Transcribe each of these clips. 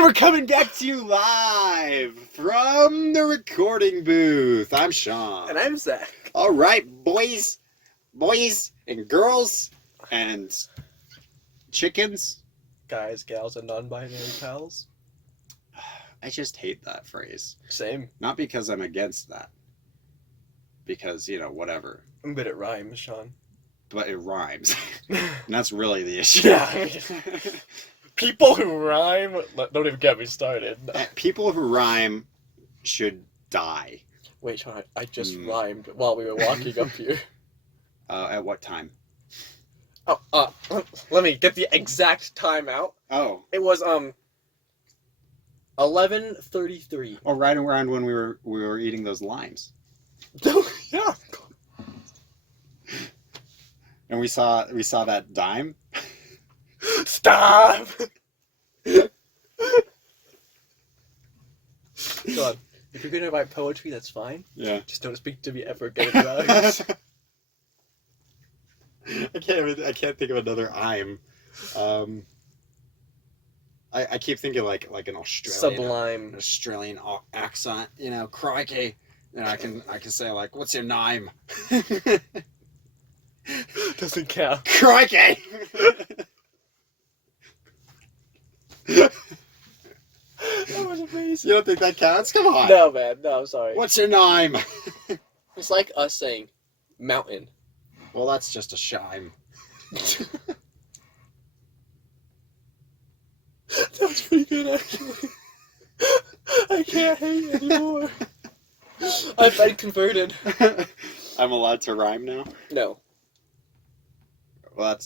And we're coming back to you live from the recording booth. I'm Sean. And I'm Zach. All right, boys and girls and chickens. Guys, gals, and non-binary pals. I just hate that phrase. Same. Not because I'm against that. Because, whatever. But it rhymes, Sean. But it rhymes. And that's really the issue. Yeah. People who rhyme, don't even get me started. People who rhyme should die. Wait, Sean, I just rhymed while we were walking up here. At what time? Oh, let me get the exact time out. Oh. It was, 11:33. Oh, right around when we were eating those limes. Yeah. And we saw that dime. Stop! God, if you're gonna write poetry, that's fine. Yeah. Just don't speak to me ever again in rhymes. I can't think of another I'm. I keep thinking like an Australian Sublime accent, crikey. And I can say like, what's your name? doesn't count. Crikey! That was amazing. You don't think that counts? Come on. No, man. No, I'm sorry. What's your name? It's like us saying mountain. Well, that's just a shime. That was pretty good, actually. I can't hate anymore. I've been converted. I'm allowed to rhyme now? No. Well,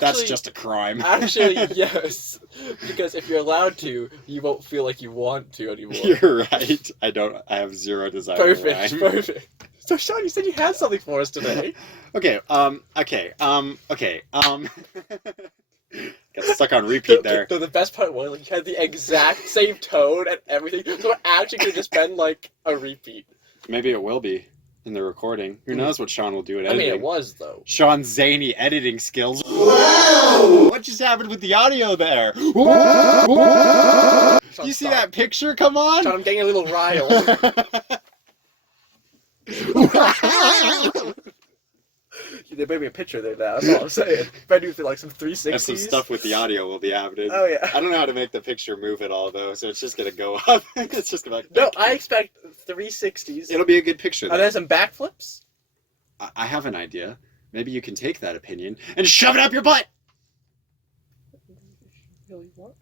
that's just a crime. Actually, yes. Because if you're allowed to, you won't feel like you want to anymore. You're right. I have zero desire to rhyme. Perfect. So, Sean, you said you had something for us today. Okay. Got stuck on repeat there. The best part was like, you had the exact same tone and everything. So it actually could have just been like a repeat. Maybe it will be in the recording. Who knows what Sean will do at editing. I mean, it was, though. Sean's zany editing skills. Wow! What just happened with the audio there? Whoa! You see that picture? Come on! Sean, I'm getting a little riled. There may be a picture there now, that's all I'm saying. If I do like some 360s. And some stuff with the audio will be happening. Oh, yeah. I don't know how to make the picture move at all, though, so it's just going to go up. It's just going to No, I expect 360s. It'll be a good picture, though. And then some backflips? I have an idea. Maybe you can take that opinion and shove it up your butt! Really, what?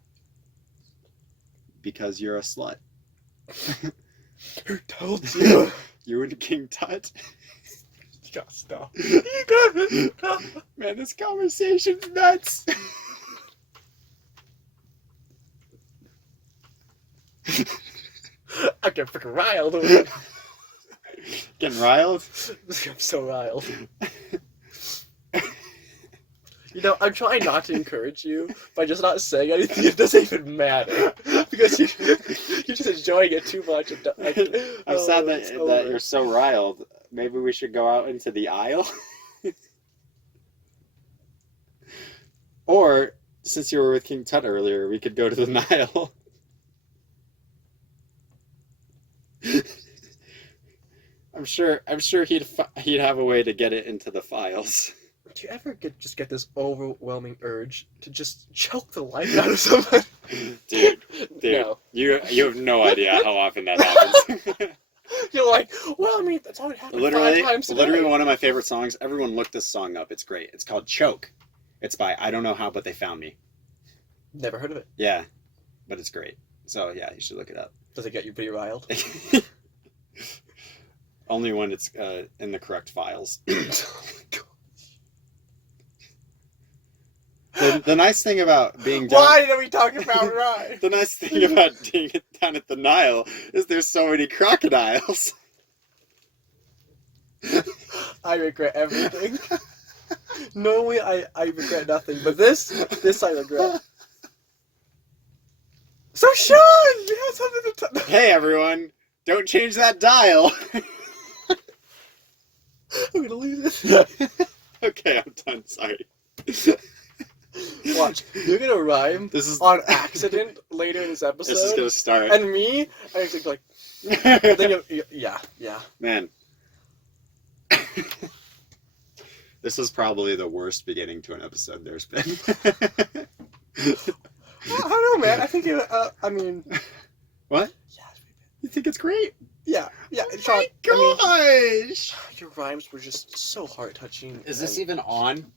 Because you're a slut. Who told you? You and King Tut. You gotta stop. You gotta stop. Man, this conversation's nuts. I get freaking riled. Getting riled? I'm so riled. I'm trying not to encourage you by just not saying anything. It doesn't even matter because you're just enjoying it too much. I'm sad that you're so riled. Maybe we should go out into the aisle? Or, since you were with King Tut earlier, we could go to the Nile. I'm sure he'd have a way to get it into the files. Do you ever get this overwhelming urge to just choke the life out of someone? Dude, No. You have no idea how often that happens. You're like, well, I mean, that's already happened 5 times today. Literally one of my favorite songs. Everyone look this song up. It's great. It's called Choke. It's by I Don't Know How, But They Found Me. Never heard of it. Yeah, but it's great. So, yeah, you should look it up. Does it get you pretty riled? Only when it's in the correct files. The nice thing about being down... Why are we talking about rye? The nice thing about being down at the Nile is there's so many crocodiles. I regret everything. Normally, I regret nothing, but this I regret. So, Sean, you have something to talk. Hey, everyone, don't change that dial. I'm gonna lose it. Okay, I'm done. Sorry. Watch, you're gonna rhyme This is on accident later in this episode. This is gonna start. And me, I think like, yeah. Man. This is probably the worst beginning to an episode there's been. I don't know, man. I think I mean. What? Yeah. You think it's great? Yeah. Oh Sean, my gosh! your rhymes were just so heart-touching. Is this and even on?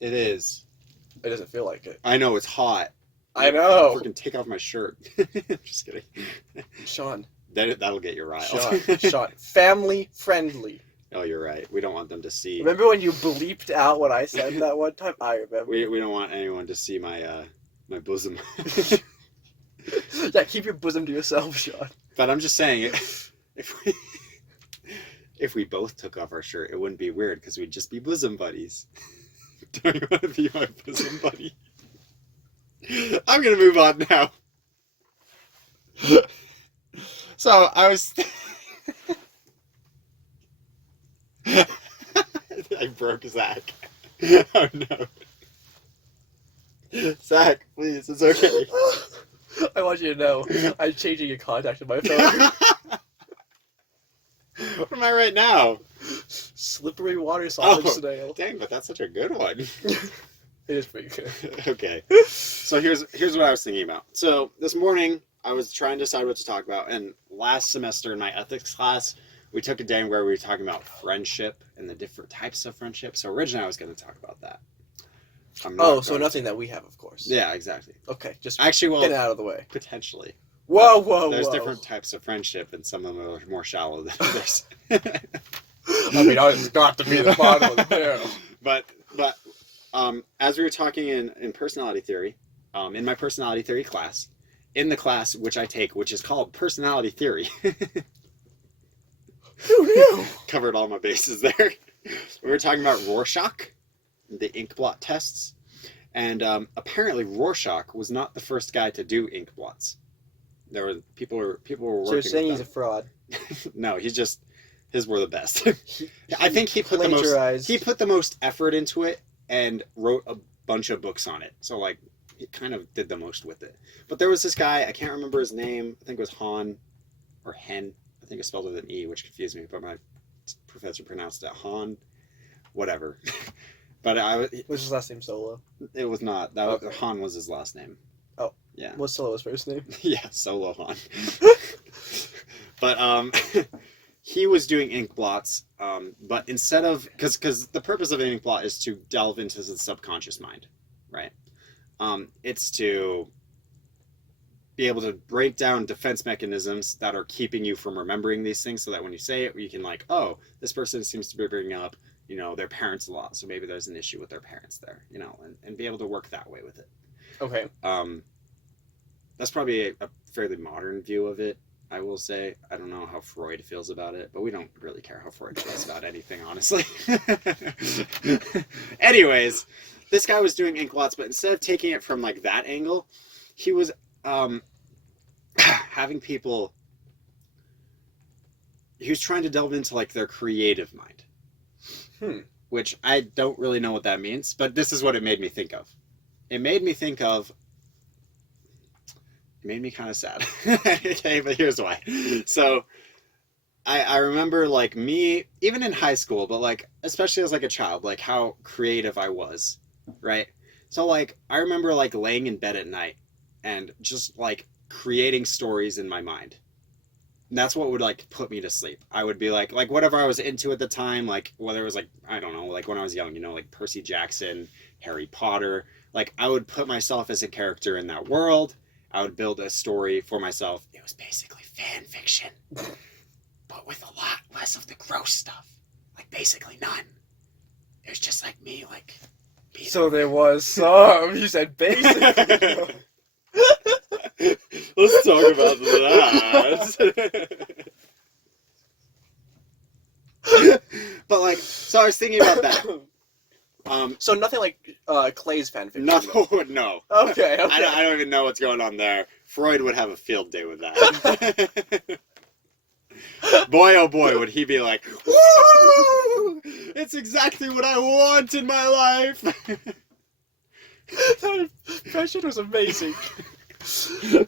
It is. It doesn't feel like it. I know, it's hot. I know. Freaking take off my shirt. Just kidding. Sean. That'll get you riled. Sean. Family friendly. Oh, you're right. We don't want them to see. Remember when you bleeped out what I said that one time? I remember. We don't want anyone to see my my bosom. Yeah, keep your bosom to yourself, Sean. But I'm just saying, if we both took off our shirt, it wouldn't be weird because we'd just be bosom buddies. Don't you want to be my bosom buddy? I'm gonna move on now. So I was. I broke Zach. Oh no. Zach, please, it's okay. I want you to know, I'm changing your contact in my phone. What am I right now? Slippery water sausage snail. Dang, but that's such a good one. It is pretty good. Okay. So here's what I was thinking about. So this morning, I was trying to decide what to talk about, and last semester in my ethics class, we took a day where we were talking about friendship and the different types of friendship. So originally I was going to talk about that. So nothing that we have, of course. Yeah, exactly. Okay, just Actually, well, get it out of the way. potentially. Whoa. There's different types of friendship, and some of them are more shallow than others. I mean, it's got to be the bottom of the barrel. But as we were talking in personality theory, in my personality theory class, in the class which I take, which is called personality theory. Who knew? Covered all my bases there. We were talking about Rorschach, the ink blot tests, and apparently Rorschach was not the first guy to do ink blots. There were people were working. So you're saying with he's a fraud? No, his were the best. I think he put the most effort into it and wrote a bunch of books on it. So like he kind of did the most with it. But there was this guy, I can't remember his name. I think it was Han or Hen. I think I spelled it with an E, which confused me, but my professor pronounced it Han. Whatever. But What's his last name? Solo? It was not. Okay. Han was his last name. Oh. Yeah. What's Solo's first name? Yeah, Solo Han. But he was doing ink blots, but instead of because the purpose of an ink blot is to delve into the subconscious mind, right? It's to be able to break down defense mechanisms that are keeping you from remembering these things, so that when you say it, you can like, oh, this person seems to be bringing up, their parents a lot, so maybe there's an issue with their parents there, and be able to work that way with it. Okay. That's probably a fairly modern view of it, I will say. I don't know how Freud feels about it, but we don't really care how Freud feels about anything, honestly. Anyways, this guy was doing ink blots, but instead of taking it from like that angle, he was having people. He was trying to delve into like their creative mind. Which I don't really know what that means, but this is what it made me think of. It made me kind of sad. Okay, but here's why. So I remember like me, even in high school, but like especially as like a child, like how creative I was, right? So like I remember like laying in bed at night and just like creating stories in my mind. And that's what would like put me to sleep. I would be like whatever I was into at the time, like whether it was like, I don't know, like when I was young, like Percy Jackson, Harry Potter, like I would put myself as a character in that world. I would build a story for myself. It was basically fan fiction, but with a lot less of the gross stuff. Like basically none. It was just like me, like. So there was some. You said basically. Let's talk about that. But like, so I was thinking about that. So nothing like Clay's fanfiction. No. Okay. I don't even know what's going on there. Freud would have a field day with that. Boy, oh boy, would he be like, woo! It's exactly what I want in my life. That impression was amazing. So,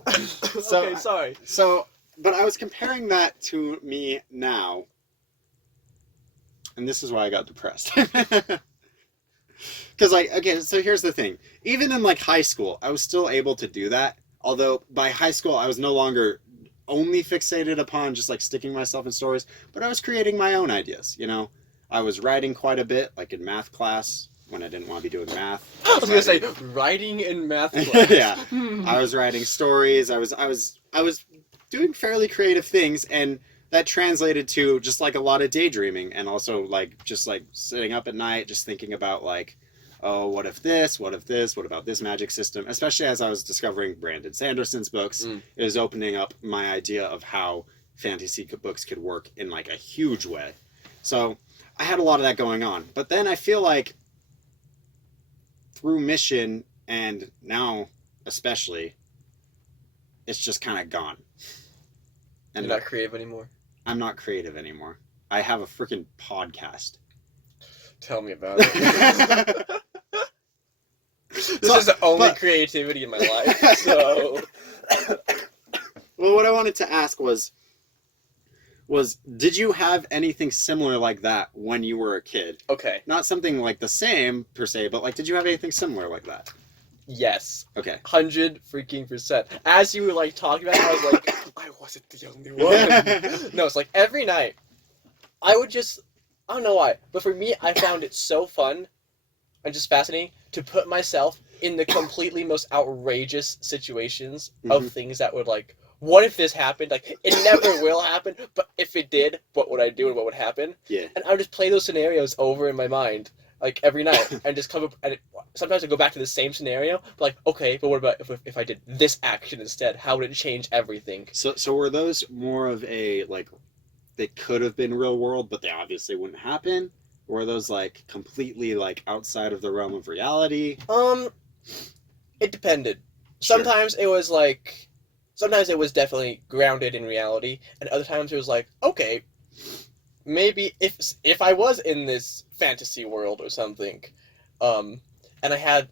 Okay, sorry. But I was comparing that to me now, and this is why I got depressed. Because, like, okay, so here's the thing. Even in, like, high school, I was still able to do that. Although, by high school, I was no longer only fixated upon just, like, sticking myself in stories, but I was creating my own ideas, you know? I was writing quite a bit, like, in math class, when I didn't want to be doing math. I was gonna say, writing in math class. Yeah. I was writing stories. I was doing fairly creative things, and that translated to just like a lot of daydreaming, and also like just like sitting up at night just thinking about like, oh, what if this, what about this magic system, especially as I was discovering Brandon Sanderson's books. It was opening up my idea of how fantasy books could work in like a huge way. So I had a lot of that going on, but then I feel like through Mission and now especially, it's just kind of gone. And you're not creative anymore? I'm not creative anymore. I have a freaking podcast. Tell me about it. This is the only creativity in my life, so... Well, what I wanted to ask was did you have anything similar like that when you were a kid? Okay. Not something like the same, per se, but like, did you have anything similar like that? Yes. Okay. 100%. As you were like talking about it, I was like, I wasn't the only one. No, it's like every night, I don't know why, but for me, I found it so fun and just fascinating to put myself in the completely most outrageous situations of things that would like, what if this happened? Like, it never will happen, but if it did, what would I do and what would happen? Yeah. And I would just play those scenarios over in my mind, like, every night, and just come up, and sometimes I go back to the same scenario, but like, okay, but what about if I did this action instead? How would it change everything? So were those more of a, like, they could have been real world, but they obviously wouldn't happen? Or were those, like, completely, like, outside of the realm of reality? It depended. Sure. Sometimes it was definitely grounded in reality, and other times it was like, okay, maybe if I was in this fantasy world or something, and I had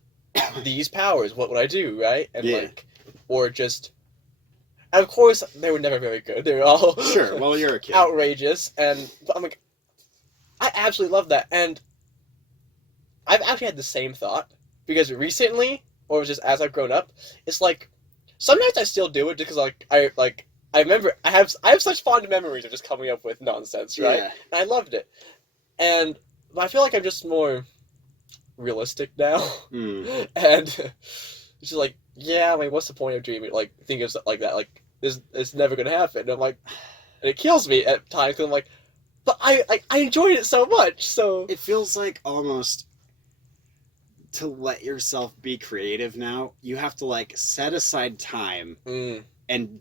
these powers, what would I do, right? And like, or just, and of course they were never very good. They were all Sure. Well, you're a kid. outrageous, but I'm like, I absolutely love that, and I've actually had the same thought because recently, or just as I've grown up, it's like. Sometimes I still do it because I remember I have such fond memories of just coming up with nonsense, right? Yeah. And I loved it. But I feel like I'm just more realistic now. And it's just like, yeah, I mean, what's the point of dreaming like thinking of stuff like that? Like it's never gonna happen. And I'm like, and it kills me at times because I'm like, but I enjoyed it so much. So it feels like almost to let yourself be creative now, you have to like set aside time and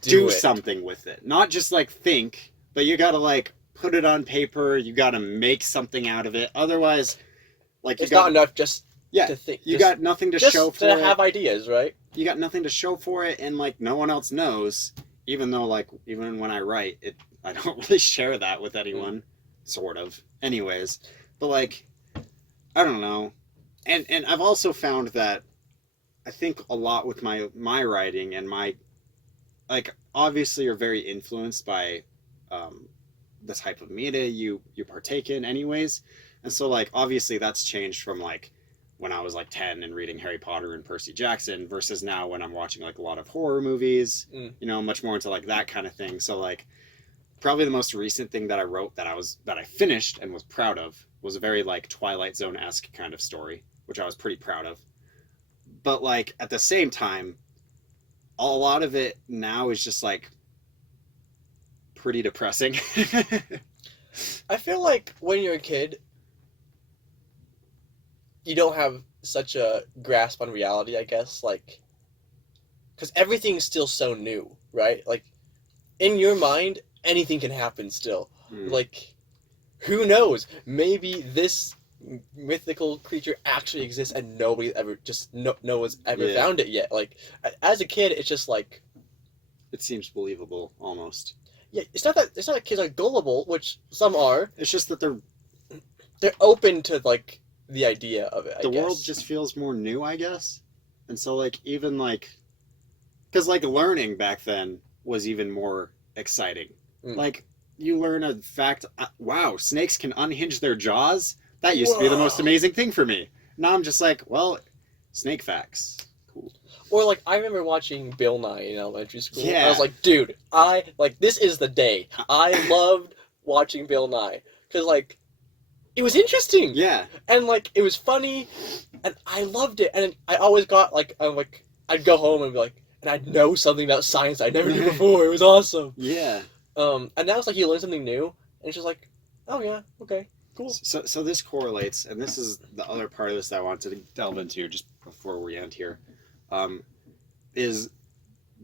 do something with it. Not just like think, but you gotta like put it on paper, you gotta make something out of it. Otherwise, like it's not enough just to think. You got nothing to show for it. Just to have ideas, right? You got nothing to show for it, and like no one else knows. Even though like even when I write it, I don't really share that with anyone, sort of. Anyways, but like I don't know. And I've also found that I think a lot with my writing and my, like, obviously you're very influenced by the type of media you partake in anyways. And so, like, obviously that's changed from, like, when I was, like, 10 and reading Harry Potter and Percy Jackson versus now when I'm watching, like, a lot of horror movies, you know, much more into, like, that kind of thing. So, like, probably the most recent thing that I wrote that I finished and was proud of was a very, like, Twilight Zone-esque kind of story, which I was pretty proud of. But, like, at the same time, a lot of it now is just, like, pretty depressing. I feel like when you're a kid, you don't have such a grasp on reality, I guess, like, because everything's still so new, right? Like, in your mind, anything can happen still. Like, who knows? Maybe this mythical creature actually exists and nobody ever no one's ever found it yet. Like as a kid, it's just like it seems believable almost. Yeah, it's not that kids are gullible, which some are. It's just that they're open to like the idea of it. I the guess. world just feels more new, I guess. And so like even like because like learning back then was even more exciting. Mm. Like you learn a fact. Wow, snakes can unhinge their jaws. That used to be the most Whoa. amazing thing for me. Now I'm just like, well, snake facts. Cool. Or like I remember watching Bill Nye in elementary school. Yeah. I was like, dude, I like this is the day. I loved watching Bill Nye because like it was interesting. Yeah. And like it was funny, and I loved it. And I always got like I'd go home and be like, and I'd know something about science I never knew before. It was awesome. Yeah. And now it's like you learn something new, and it's just like, oh yeah, okay, cool. So this correlates, and this is the other part of this that I wanted to delve into just before we end here, is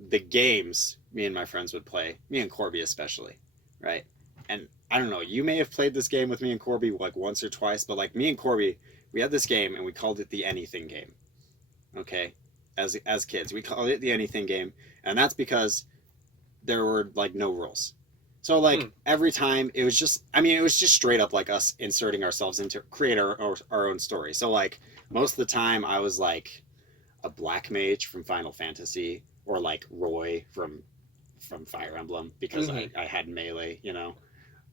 the games me and my friends would play, me and Corby especially, right? And I don't know, you may have played this game with me and Corby like once or twice, but like me and Corby, we had this game and we called it the anything game. Okay? As kids, we called it the anything game, and that's because there were like no rules. So like every time it was just straight up like us inserting ourselves into create our own story. So like most of the time I was like a black mage from Final Fantasy or like Roy from Fire Emblem because I had melee, you know.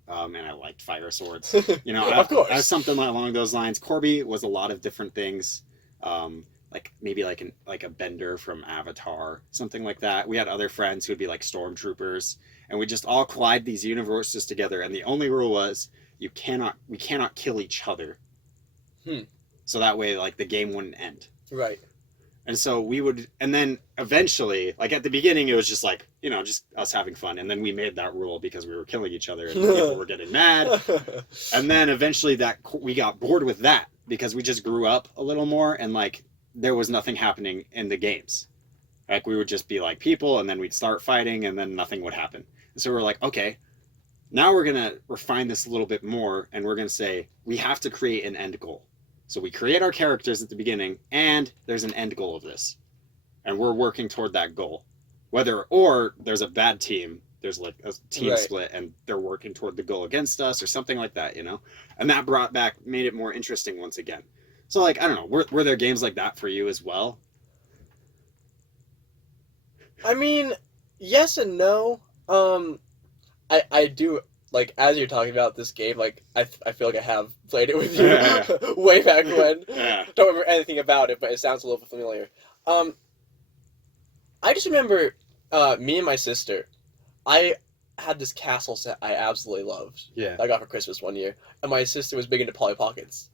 And I liked fire swords. You know, Of course. I was something along those lines. Corby was a lot of different things. Like maybe like a bender from Avatar, something like that. We had other friends who would be like stormtroopers, and we just all collide these universes together. And the only rule was we cannot kill each other. So that way, like the game wouldn't end. Right. And so we would, and then eventually, like at the beginning, it was just like, you know, just us having fun. And then we made that rule because we were killing each other and people were getting mad. And then eventually we got bored with that because we just grew up a little more and like there was nothing happening in the games. Like we would just be like people and then we'd start fighting and then nothing would happen. And so we're like, okay, now we're going to refine this a little bit more and we're going to say we have to create an end goal. So we create our characters at the beginning, and there's an end goal of this. And we're working toward that goal. Or there's a bad team, there's like a team split, and they're working toward the goal against us, or something like that, you know? And that made it more interesting once again. So, like, I don't know, were there games like that for you as well? I mean, yes and no. I do... Like, as you're talking about this game, like, I feel like I have played it with you way back when. Don't remember anything about it, but it sounds a little bit familiar. I just remember me and my sister, I had this castle set I absolutely loved. Yeah. I got for Christmas one year. And my sister was big into Polly Pockets.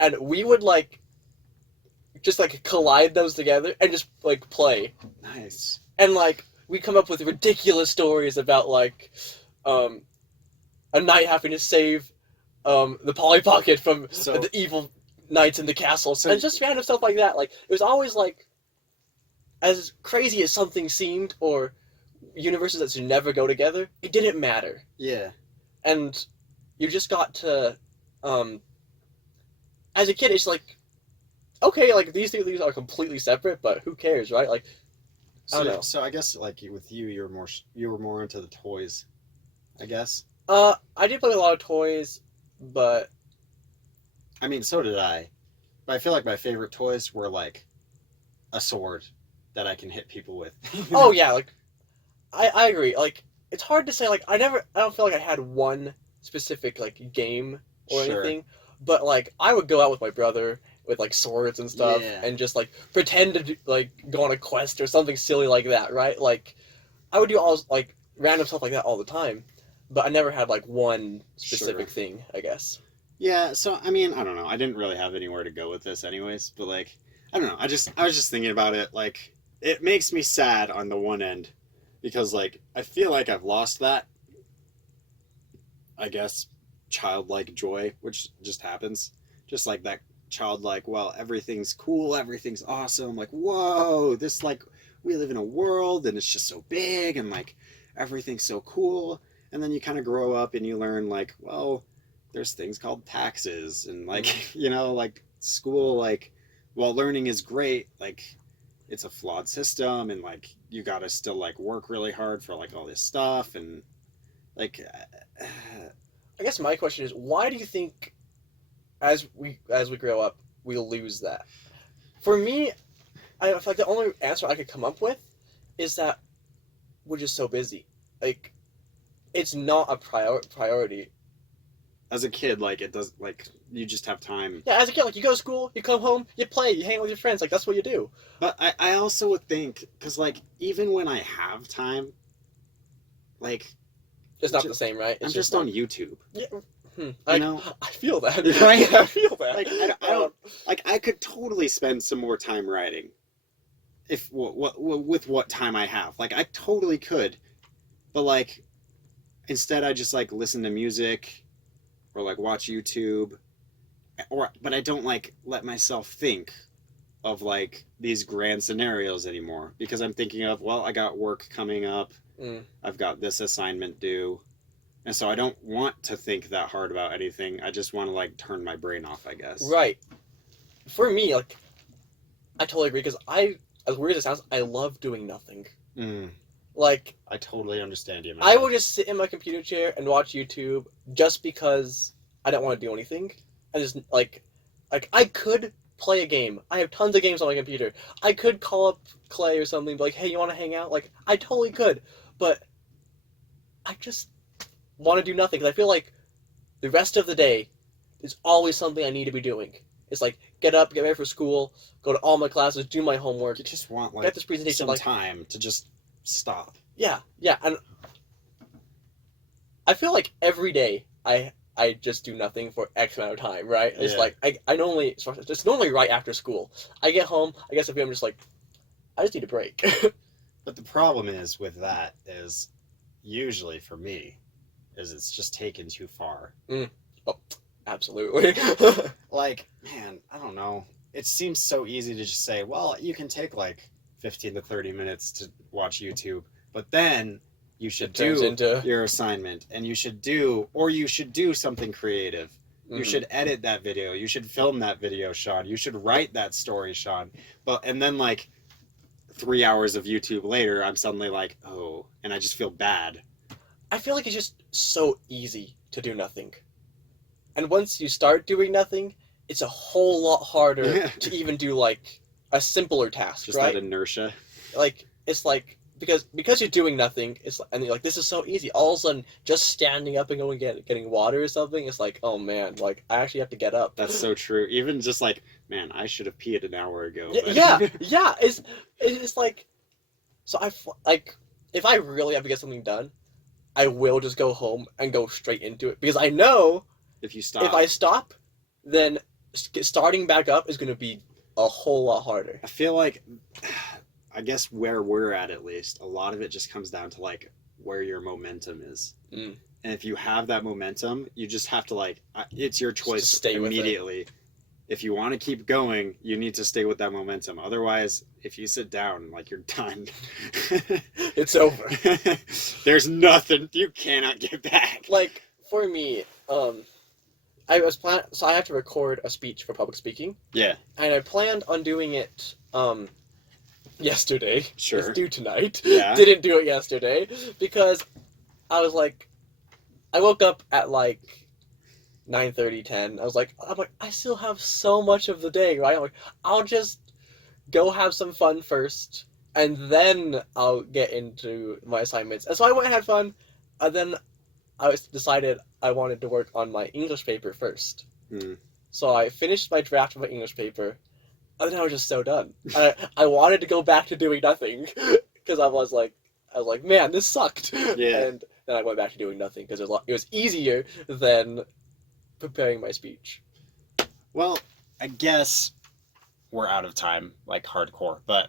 And we would, like, just, like, collide those together and just, like, play. Nice. And, like, we come up with ridiculous stories about, like, a knight having to save the Polly Pocket from the evil knights in the castle. And just random stuff like that. Like, it was always, like, as crazy as something seemed, or universes that should never go together, it didn't matter. Yeah. And you just got to, as a kid, it's like, okay, like, these things are completely separate, but who cares, right? Like, I don't know. So I guess, like, with you were more into the toys, I guess. I did play with a lot of toys, but... I mean, so did I. But I feel like my favorite toys were, like, a sword that I can hit people with. Oh, yeah, like, I agree. Like, it's hard to say, like, I don't feel like I had one specific, like, game or anything. But, like, I would go out with my brother with, like, swords and stuff, and just, like, pretend to, like, go on a quest or something silly like that, right? Like, I would do all, like, random stuff like that all the time. But I never had, like, one specific thing, I guess. Yeah, so, I mean, I don't know. I didn't really have anywhere to go with this anyways. But, like, I don't know. I was just thinking about it. Like, it makes me sad on the one end. Because, like, I feel like I've lost that, I guess, childlike joy, which just happens. Just, like, that childlike, well, everything's cool, everything's awesome. Like, whoa, this, like, we live in a world, and it's just so big, and, like, everything's so cool. And then you kind of grow up and you learn, like, well, there's things called taxes and, like, you know, like, school, like, while learning is great, like, it's a flawed system and, like, you gotta still, like, work really hard for, like, all this stuff and, like... I guess my question is, why do you think, as we grow up, we lose that. For me, I feel like the only answer I could come up with is that we're just so busy. Like, it's not a priority. As a kid, like, it does, like, you just have time. Yeah, as a kid, like, you go to school, you come home, you play, you hang out with your friends. Like, that's what you do. But I also would think, because, like, even when I have time, like, It's not the same, right? It's I'm just on YouTube. Yeah. You I know? I feel that. Right? I feel that. Like, I don't, like, I could totally spend some more time writing. If, with what time I have. Like, I totally could. But, like, instead I just, like, listen to music, or, like, watch YouTube, but I don't, like, let myself think of, like, these grand scenarios anymore, because I'm thinking of, well, I got work coming up, I've got this assignment due, and so I don't want to think that hard about anything. I just want to, like, turn my brain off, I guess. Right. For me, like, I totally agree, because as weird as it sounds, I love doing nothing. Like, I totally understand you, man. I will just sit in my computer chair and watch YouTube just because I don't want to do anything. I just, like, I could play a game. I have tons of games on my computer. I could call up Clay or something, be like, hey, you want to hang out? Like, I totally could. But I just want to do nothing, because I feel like the rest of the day is always something I need to be doing. It's like, get up, get ready for school, go to all my classes, do my homework. You just want, like, get this presentation, some like, time to just stop. Yeah, and I feel like every day I just do nothing for X amount of time, right? It's Yeah. like I normally, it's normally right after school. I get home, I guess I'm just like, I just need a break. But the problem is with that is, usually for me, is it's just taken too far. Oh, absolutely. Like, man, I don't know. It seems so easy to just say, well, you can take like 15 to 30 minutes to watch YouTube, but then you should do your assignment, and you should do something creative. You should edit that video. You should film that video, Sean. You should write that story, Sean. And then, like, 3 hours of YouTube later, I'm suddenly like, oh, and I just feel bad. I feel like it's just so easy to do nothing. And once you start doing nothing, it's a whole lot harder to even do, like, a simpler task, just right? That inertia. Like, it's like, because you're doing nothing, and you're like, this is so easy. All of a sudden, just standing up and going getting water or something, it's like, oh man, like, I actually have to get up. That's so true. Even just like, man, I should have peed an hour ago. But... yeah. It's like, so like, if I really have to get something done, I will just go home and go straight into it, because I know if I stop, then starting back up is going to be a whole lot harder. I feel like, I guess where we're at least, a lot of it just comes down to, like, where your momentum is. And if you have that momentum, you just have to, like, it's your choice just stay immediately. If you want to keep going, you need to stay with that momentum. Otherwise, if you sit down, like, you're done. It's over. There's nothing. You cannot get back. Like, for me, I have to record a speech for public speaking. Yeah. And I planned on doing it, yesterday. Sure. It's due tonight. Yeah. Didn't do it yesterday because I was like, I woke up at like 9:30, 10. I'm like, I still have so much of the day, right? I'm like, I'll just go have some fun first, and then I'll get into my assignments. And so I went and had fun, and then I decided I wanted to work on my English paper first. So I finished my draft of my English paper, and then I was just so done. And I wanted to go back to doing nothing, because I was like, man, this sucked. Yeah. And then I went back to doing nothing, because it was easier than preparing my speech. Well, I guess we're out of time, like hardcore, but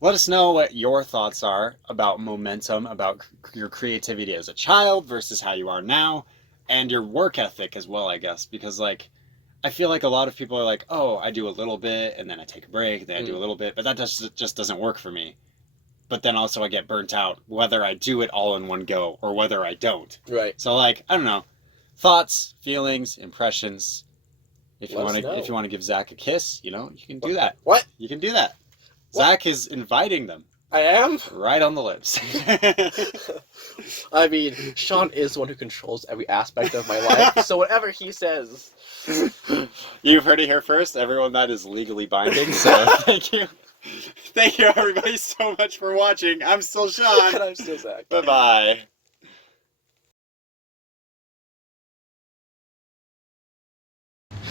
let us know what your thoughts are about momentum, about your creativity as a child versus how you are now, and your work ethic as well, I guess, because, like, I feel like a lot of people are like, oh, I do a little bit, and then I take a break, then I do a little bit, but that just doesn't work for me. But then also I get burnt out, whether I do it all in one go or whether I don't. Right. So, like, I don't know. Thoughts, feelings, impressions. If you want to give Zach a kiss, you can do that. What? You can do that. What? Zach is inviting them. I am? Right on the lips. I mean, Sean is the one who controls every aspect of my life, so whatever he says. You've heard it here first. Everyone, that is legally binding, so thank you. Thank you, everybody, so much for watching. I'm still Sean. And I'm still Zach. Bye-bye.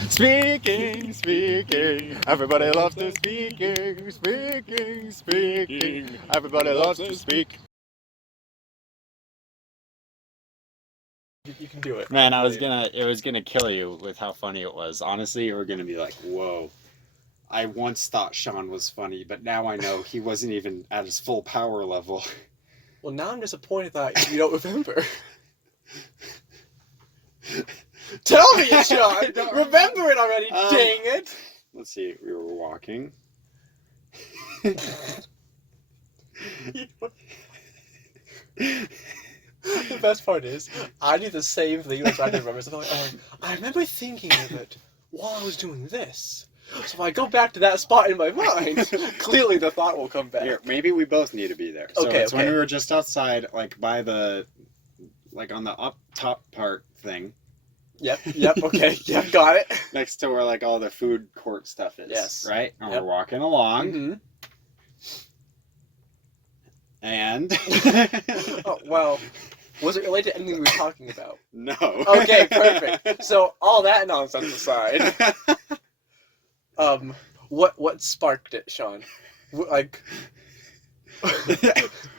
Speaking, everybody loves to speaking, everybody loves to speak. You can do it. Man, it was gonna kill you with how funny it was. Honestly, you were gonna be like, whoa. I once thought Sean was funny, but now I know he wasn't even at his full power level. Well, now I'm disappointed that you don't remember. Tell me, Sean! Remember it already, dang it! Let's see, we were walking. The best part is, I do the same thing when I try to remember something. I'm like, I remember thinking of it while I was doing this. So if I go back to that spot in my mind, clearly the thought will come back. Here, maybe we both need to be there. So Okay, it's when okay. we were just outside, like by the, like on the up top part thing. Yep, okay, yep, got it. Next to where like all the food court stuff is. Yes. Right? And Yep. we're walking along. Mm-hmm. And Oh, well, was it related to anything we were talking about? no. Okay, perfect. So all that nonsense aside, what sparked it, Sean? Like,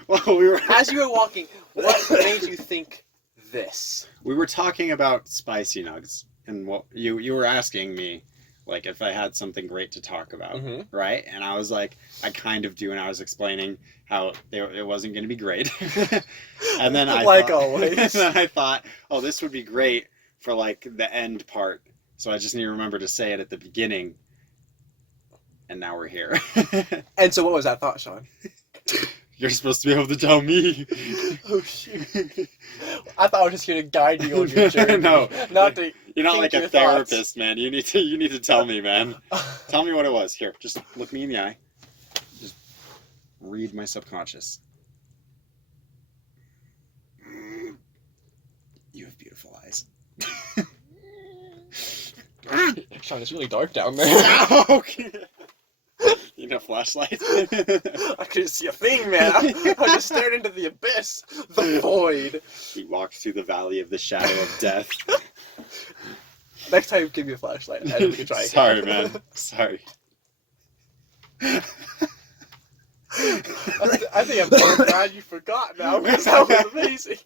Well, we were as you were walking, what made you think this? we were talking about spicy nugs, and what you were asking me, like if I had something great to talk about, Mhm. right? And I was like, I kind of do, and I was explaining how it wasn't going to be great, and then I Like thought, always. and then I thought, oh, this would be great for like the end part, so I just need to remember to say it at the beginning, and now we're here. And so what was that thought, Sean? You're supposed to be able to tell me. Oh, shoot. I thought I was just here to guide you on your journey. No. Not to You're not think like a your therapist, man. You need to tell me, man. Tell me what it was. Here, just look me in the eye. Just read my subconscious. You have beautiful eyes. Sean, it's really dark down there. Okay. You need a flashlight? I couldn't see a thing, man. I just stared into the abyss, the void. He walked through the valley of the shadow of death. Next time, give me a flashlight, and we can try again. Sorry, man. Sorry. I think I'm so glad you forgot now, because that was amazing.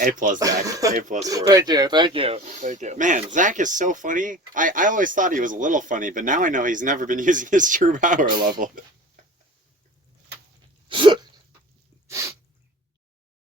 A plus, Zach. A plus for Thank you. Man, Zach is so funny. I always thought he was a little funny, but now I know he's never been using his true power level.